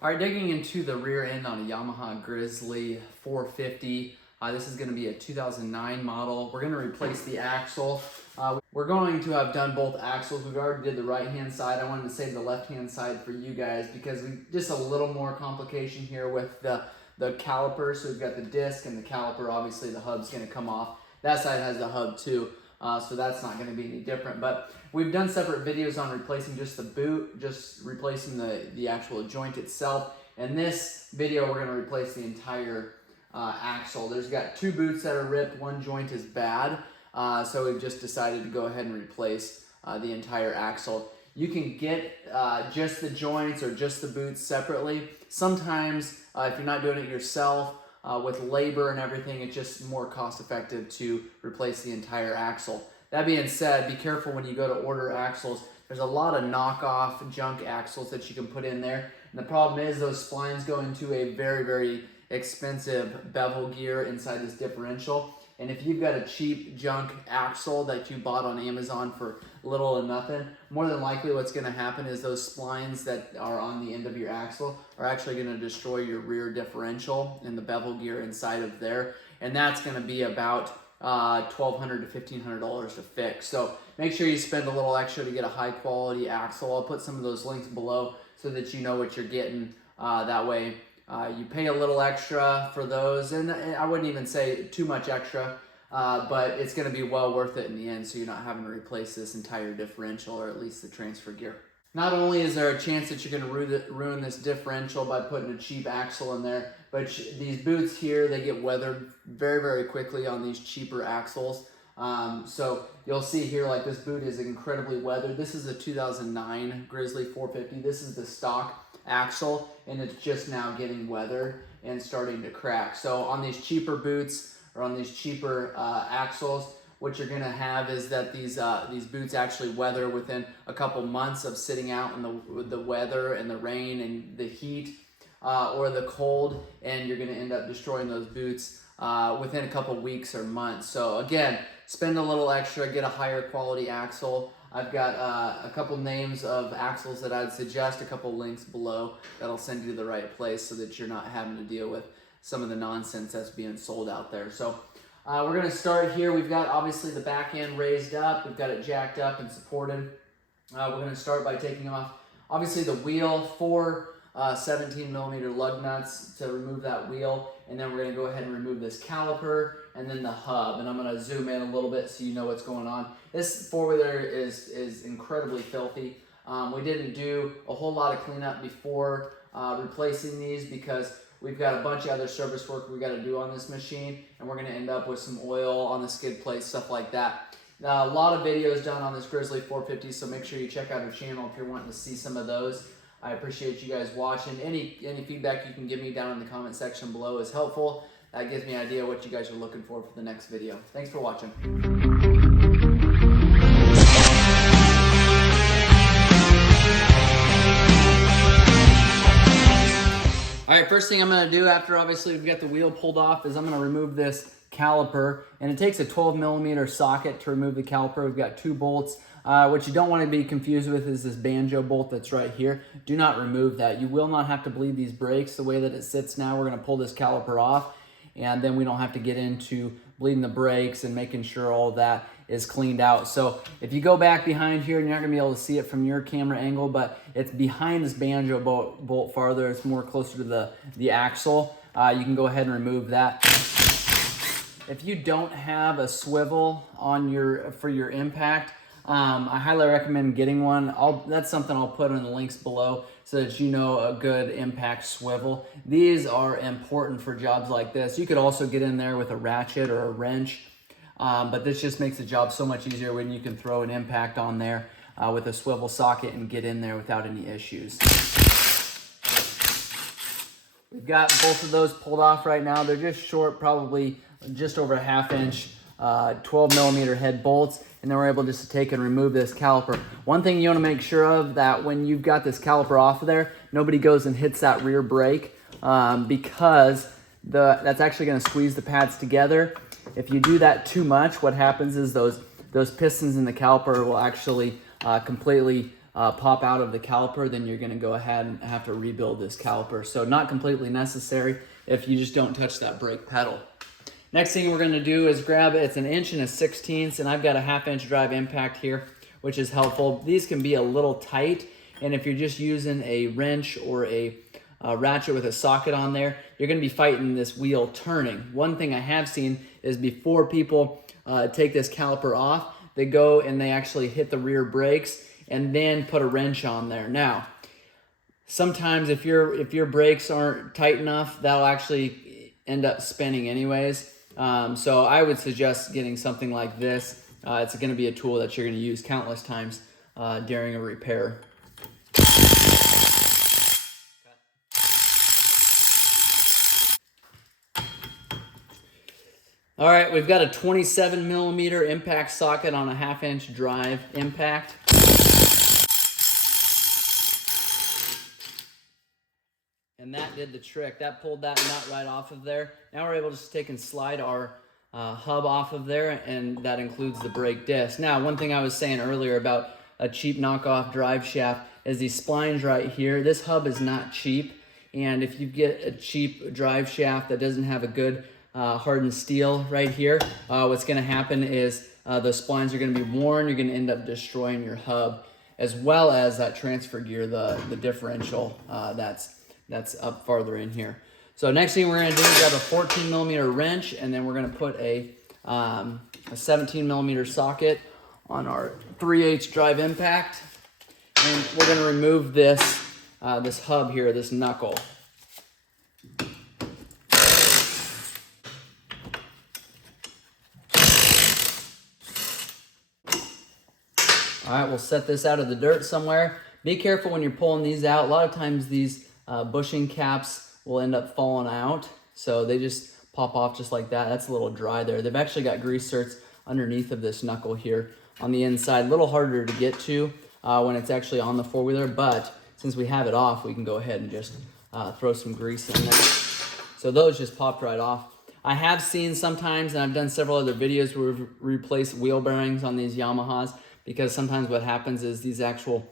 All right, digging into the rear end on a Yamaha Grizzly 450. This is going to be a 2009 model. We're going to replace the axle. We're going to have done both axles. We've already did the right-hand side. I wanted to save the left-hand side for you guys because we just a little more complication here with the caliper. So we've got the disc and the caliper. Obviously, the hub's going to come off. That side has the hub too. So that's not going to be any different, but we've done separate videos on replacing just the boot, just replacing the actual joint itself. In this video, we're going to replace the entire axle. There's got two boots that are ripped, one joint is bad, so we've just decided to go ahead and replace the entire axle. You can get just the joints or just the boots separately. Sometimes, if you're not doing it yourself, with labor and everything, it's just more cost effective to replace the entire axle. That being said, be careful when you go to order axles. There's a lot of knockoff junk axles that you can put in there. And the problem is those splines go into a very, very expensive bevel gear inside this differential. And if you've got a cheap junk axle that you bought on Amazon for little or nothing, more than likely what's going to happen is those splines that are on the end of your axle are actually going to destroy your rear differential and the bevel gear inside of there. And that's going to be about $1,200 to $1,500 to fix. So make sure you spend a little extra to get a high quality axle. I'll put some of those links below so that you know what you're getting. That way you pay a little extra for those, and I wouldn't even say too much extra, but it's going to be well worth it in the end, so you're not having to replace this entire differential, or at least the transfer gear. Not only is there a chance that you're going to ruin this differential by putting a cheap axle in there, but these boots here, they get weathered very, very quickly on these cheaper axles. So you'll see here, like, this boot is incredibly weathered. This is a 2009 Grizzly 450. This is the stock axle, and it's just now getting weathered and starting to crack. So on these cheaper boots or on these cheaper axles, what you're going to have is that these boots actually weather within a couple months of sitting out in the weather and the rain and the heat or the cold, and you're going to end up destroying those boots within a couple weeks or months. So again, spend a little extra, get a higher quality axle. I've got a couple names of axles that I'd suggest, a couple links below that'll send you to the right place so that you're not having to deal with some of the nonsense that's being sold out there. So we're going to start here. We've got obviously the back end raised up. We've got it jacked up and supported. We're going to start by taking off obviously the wheel, 4 17mm lug nuts to remove that wheel, and then we're going to go ahead and remove this caliper and then the hub, and I'm going to zoom in a little bit so you know what's going on. This four-wheeler is incredibly filthy. We didn't do a whole lot of cleanup before replacing these because we've got a bunch of other service work we got to do on this machine, and we're going to end up with some oil on the skid plate, stuff like that. Now, a lot of videos done on this Grizzly 450, so make sure you check out our channel if you're wanting to see some of those. I appreciate you guys watching. Any feedback you can give me down in the comment section below is helpful. That gives me an idea what you guys are looking for the next video. Thanks for watching. All right, first thing I'm going to do after obviously we've got the wheel pulled off is I'm going to remove this caliper, and it takes a 12mm socket to remove the caliper. We've got 2 bolts. What you don't want to be confused with is this banjo bolt that's right here. Do not remove that. You will not have to bleed these brakes the way that it sits now. We're going to pull this caliper off, and then we don't have to get into bleeding the brakes and making sure all that is cleaned out. So if you go back behind here, and you're not going to be able to see it from your camera angle, but it's behind this banjo bolt farther. It's more closer to the axle. You can go ahead and remove that. If you don't have a swivel on for your impact, I highly recommend getting one. That's something I'll put in the links below so that you know a good impact swivel. These are important for jobs like this. You could also get in there with a ratchet or a wrench, but this just makes the job so much easier when you can throw an impact on there with a swivel socket and get in there without any issues. We've got both of those pulled off right now. They're just short, probably just over a 1/2 inch 12mm head bolts, and then we're able just to take and remove this caliper. One thing you want to make sure of, that when you've got this caliper off of there, nobody goes and hits that rear brake because that's actually going to squeeze the pads together. If you do that too much, what happens is those pistons in the caliper will actually completely pop out of the caliper, then you're going to go ahead and have to rebuild this caliper. So not completely necessary if you just don't touch that brake pedal. Next thing we're going to do is grab, it's 1 1/16 inch, and I've got a 1/2 inch drive impact here, which is helpful. These can be a little tight, and if you're just using a wrench or a ratchet with a socket on there, you're going to be fighting this wheel turning. One thing I have seen is before people take this caliper off, they go and they actually hit the rear brakes and then put a wrench on there. Now, sometimes if your brakes aren't tight enough, that'll actually end up spinning anyways. So I would suggest getting something like this. It's going to be a tool that you're going to use countless times during a repair. All right, we've got a 27 millimeter impact socket on a 1/2 inch drive impact. And that did the trick. That pulled that nut right off of there. Now we're able to just take and slide our hub off of there, and that includes the brake disc. Now, one thing I was saying earlier about a cheap knockoff drive shaft is these splines right here. This hub is not cheap, and if you get a cheap drive shaft that doesn't have a good hardened steel right here, what's going to happen is the splines are going to be worn. You're going to end up destroying your hub, as well as that transfer gear, the differential that's up farther in here. So next thing we're going to do is grab a 14 millimeter wrench, and then we're going to put a 17 millimeter socket on our 3/8 drive impact, and we're going to remove this this hub here, this knuckle. All right, we'll set this out of the dirt somewhere. Be careful when you're pulling these out. A lot of times these bushing caps will end up falling out, so they just pop off just like that. That's a little dry there. They've actually got grease certs underneath of this knuckle here on the inside. A little harder to get to when it's actually on the four-wheeler, but since we have it off, we can go ahead and just throw some grease in there. So those just popped right off. I have seen sometimes, and I've done several other videos where we've replaced wheel bearings on these Yamahas, because sometimes what happens is these actual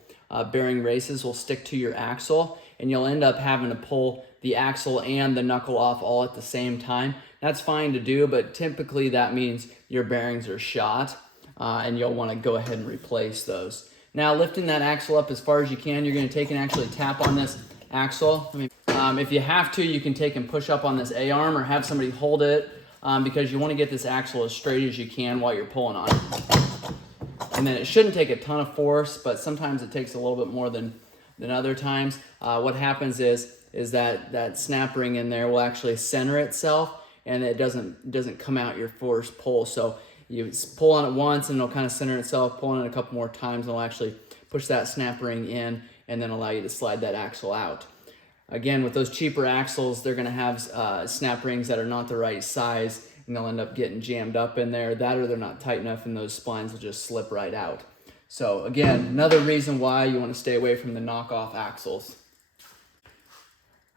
bearing races will stick to your axle, and you'll end up having to pull the axle and the knuckle off all at the same time. That's fine to do, but typically that means your bearings are shot, and you'll want to go ahead and replace those. Now, lifting that axle up as far as you can, you're going to take and actually tap on this axle. If you have to, you can take and push up on this A-arm or have somebody hold it, because you want to get this axle as straight as you can while you're pulling on it. And then it shouldn't take a ton of force, but sometimes it takes a little bit more than other times. What happens is that snap ring in there will actually center itself, and it doesn't come out your force pull. So you pull on it once, and it'll kind of center itself. Pull on it a couple more times, and it'll actually push that snap ring in, and then allow you to slide that axle out. Again, with those cheaper axles, they're going to have snap rings that are not the right size, and they'll end up getting jammed up in there. That, or they're not tight enough, and those splines will just slip right out. So again, another reason why you want to stay away from the knockoff axles.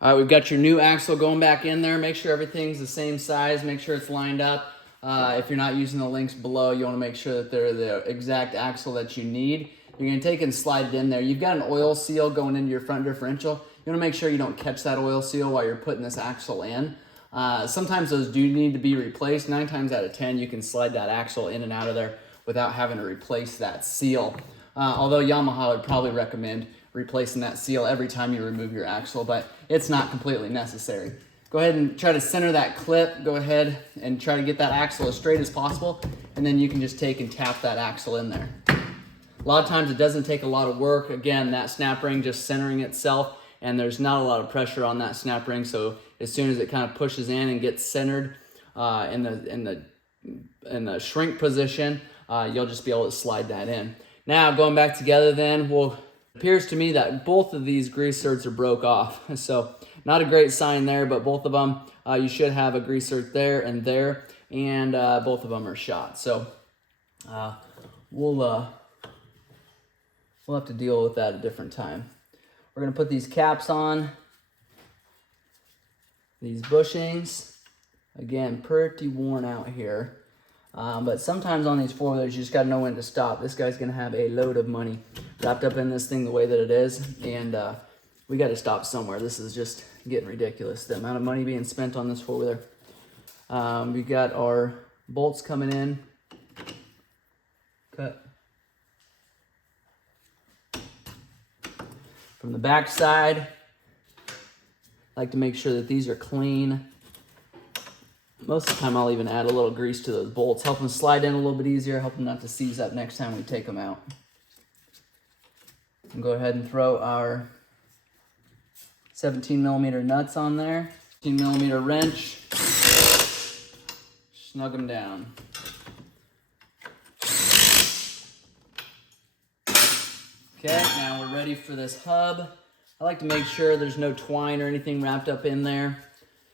All right, we've got your new axle going back in there. Make sure everything's the same size. Make sure it's lined up. If you're not using the links below, you want to make sure that they're the exact axle that you need. You're going to take and slide it in there. You've got an oil seal going into your front differential. You want to make sure you don't catch that oil seal while you're putting this axle in. Sometimes those do need to be replaced. 9 times out of 10, you can slide that axle in and out of there without having to replace that seal. Although Yamaha would probably recommend replacing that seal every time you remove your axle, but it's not completely necessary. Go ahead and try to center that clip. Go ahead and try to get that axle as straight as possible, and then you can just take and tap that axle in there. A lot of times it doesn't take a lot of work. Again, that snap ring just centering itself, and there's not a lot of pressure on that snap ring, so as soon as it kind of pushes in and gets centered in the shrink position, you'll just be able to slide that in. Now, going back together then, it appears to me that both of these grease certs are broke off. So not a great sign there, but both of them, you should have a grease cert there, and both of them are shot. So we'll have to deal with that a different time. We're going to put these caps on, these bushings. Again, pretty worn out here. But sometimes on these four-wheelers, you just got to know when to stop. This guy's going to have a load of money wrapped up in this thing the way that it is, and we got to stop somewhere. This is just getting ridiculous, the amount of money being spent on this four-wheeler. We got our bolts coming in. Cut. From the back side, I like to make sure that these are clean. Most of the time I'll even add a little grease to those bolts, help them slide in a little bit easier, help them not to seize up next time we take them out. And go ahead and throw our 17mm nuts on there, 15mm wrench, snug them down. Okay, now we're ready for this hub. I like to make sure there's no twine or anything wrapped up in there.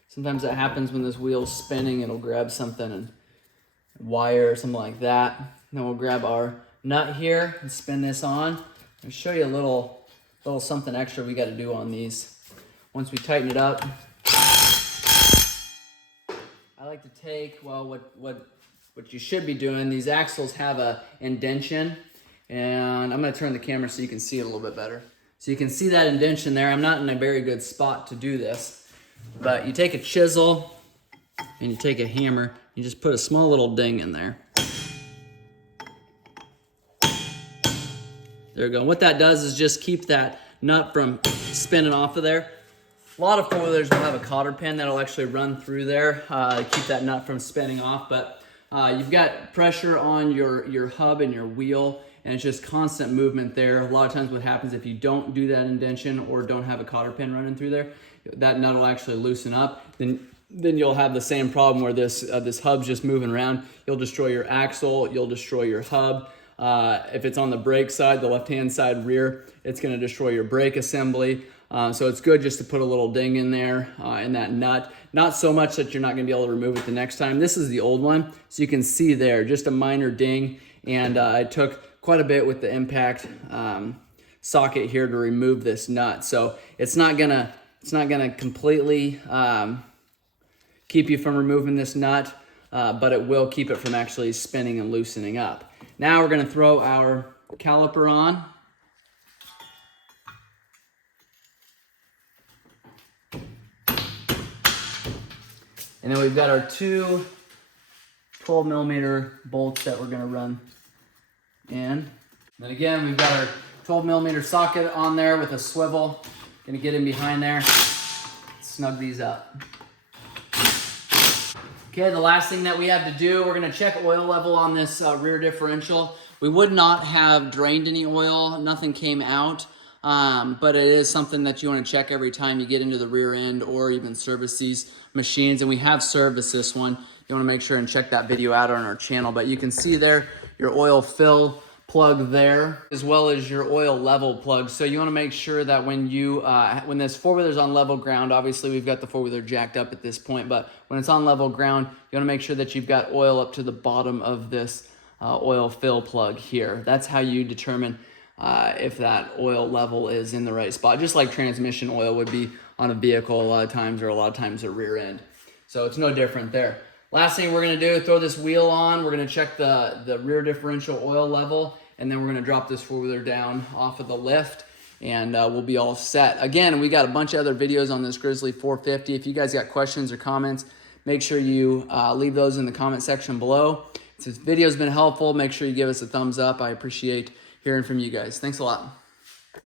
Sometimes that happens when this wheel's spinning. It'll grab something and wire or something like that. Then we'll grab our nut here and spin this on. I'll show you a little something extra we got to do on these. Once we tighten it up, I like to take, well, what you should be doing, these axles have a indention, and I'm going to turn the camera so you can see it a little bit better. So you can see that indention there. I'm not in a very good spot to do this, but you take a chisel and you take a hammer, you just put a small little ding in there. There we go. What that does is just keep that nut from spinning off of there. A lot of four-wheelers will have a cotter pin that'll actually run through there to keep that nut from spinning off, but you've got pressure on your hub and your wheel, and it's just constant movement there. A lot of times what happens if you don't do that indention or don't have a cotter pin running through there, that nut will actually loosen up. Then you'll have the same problem where this hub's just moving around. You'll destroy your axle, you'll destroy your hub. If it's on the brake side, the left-hand side rear, it's gonna destroy your brake assembly. So it's good just to put a little ding in there in that nut. Not so much that you're not gonna be able to remove it the next time. This is the old one, so you can see there, just a minor ding, and I took quite a bit with the impact socket here to remove this nut. So it's not gonna completely keep you from removing this nut, but it will keep it from actually spinning and loosening up. Now we're gonna throw our caliper on. And then we've got our two 12mm bolts that we're gonna run in. Then again, we've got our 12mm socket on there with a swivel. Gonna get in behind there, snug these up. Okay, the last thing that we have to do, we're gonna check oil level on this rear differential. We would not have drained any oil, nothing came out, but it is something that you wanna check every time you get into the rear end or even service these machines, and we have serviced this one. You wanna make sure and check that video out on our channel, but you can see there your oil fill plug there, as well as your oil level plug. So you wanna make sure that when this four-wheeler's on level ground, obviously we've got the four-wheeler jacked up at this point, but when it's on level ground, you wanna make sure that you've got oil up to the bottom of this oil fill plug here. That's how you determine if that oil level is in the right spot, just like transmission oil would be on a vehicle a lot of times, or a lot of times the rear end. So it's no different there. Last thing we're gonna do, throw this wheel on. We're gonna check the rear differential oil level, and then we're gonna drop this four-wheeler down off of the lift, and we'll be all set. Again, we got a bunch of other videos on this Grizzly 450. If you guys got questions or comments, make sure you leave those in the comment section below. If this video's been helpful, make sure you give us a thumbs up. I appreciate hearing from you guys. Thanks a lot.